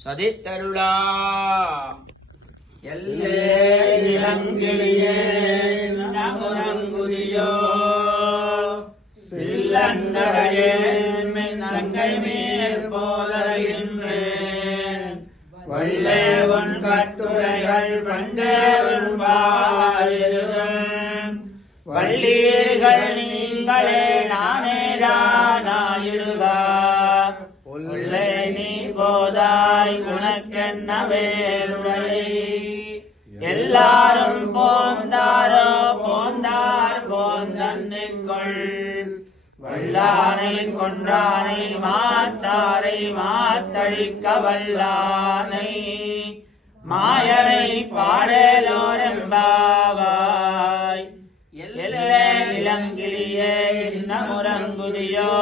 சதித்தருளா எல்லே இளங்கிளியே நமுரங்குதியோ சில்லண்டரையே தங்கை மேல் போதகின்றேன் வல்லே உன் கட்டுரைகள் பண்டே உன் வாழிருகள் வள்ளீர்கள் நீங்களே நானேதானாயிருகா உள்ளே நீ போதாய் உனக்கென்ன வேறுடை எல்லாரும் போந்தாரோ போந்தார் போந்தன்னைக்குள் வல்லானை கொன்றானை மாத்தாரை மாத்தழிக்க வல்லானை மாயனை பாடலோரெம்பாவாய் எல்லே இளங்கிளியே இன்னமுரங்குதியோ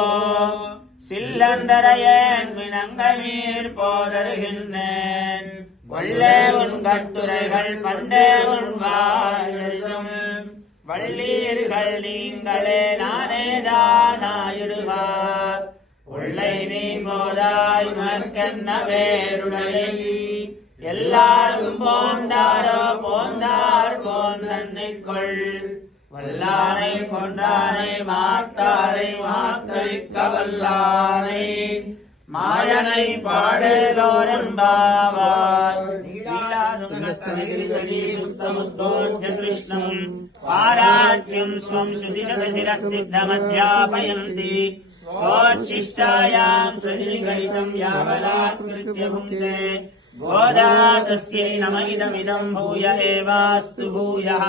சில்லண்டரையேன் மினங்கமீர் போதருகின்றேன் வல்லே உன் கட்டுரைகள் பண்டே உன் வாழும் வள்ளீர்கள் நீங்களே நானேதானாயிடுகா உள்ளை நீ போதாய் உனக்கென்ன வேறுடை எல்லாரும் போந்தாரோ போந்தார் போந்தன்னைக்குள் வல்லானை கொன்றானை மாத்தாரை மாத்தழிக்க வல்லானை மாயனை பாடலோரெம்பாவாய் கிருஷ்ணம் பாராட்யம் ஸ்வம் ஸ்ருதிசதசிரசித்தமத்யாபயந்தி ஸ்வோச்சிஷ்டாயாம் ஸ்ருதிகணிதம் யாவலாத்கிருத்ய புங்கே கோதா தஸ்யை நம இதமிதம் பூய ஏவாஸ்து பூயः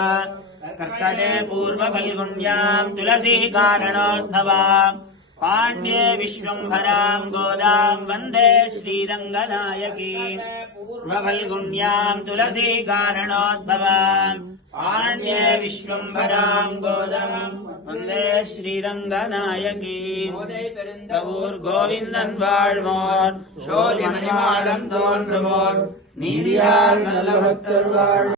कर्कटे पूर्वफल्गुण्याम् तुलसी कारणोद्भवाम् पाण्ड्ये विश्वम्भराम् गोदाम् वन्दे श्रीरङ्गनायकीम् पूर्वफल्गुण्याम् तुलसी कारणोद्भवाम् पाण्ड्ये विश्वम्भराम् गोदाम् वन्दे श्रीरङ्गनायकीम् गोविन्दन् वाழ்வோர் சோதி மணிமாடம் தோன்றுவோர் நீதியால் நல்ல பக்தர் வாழ்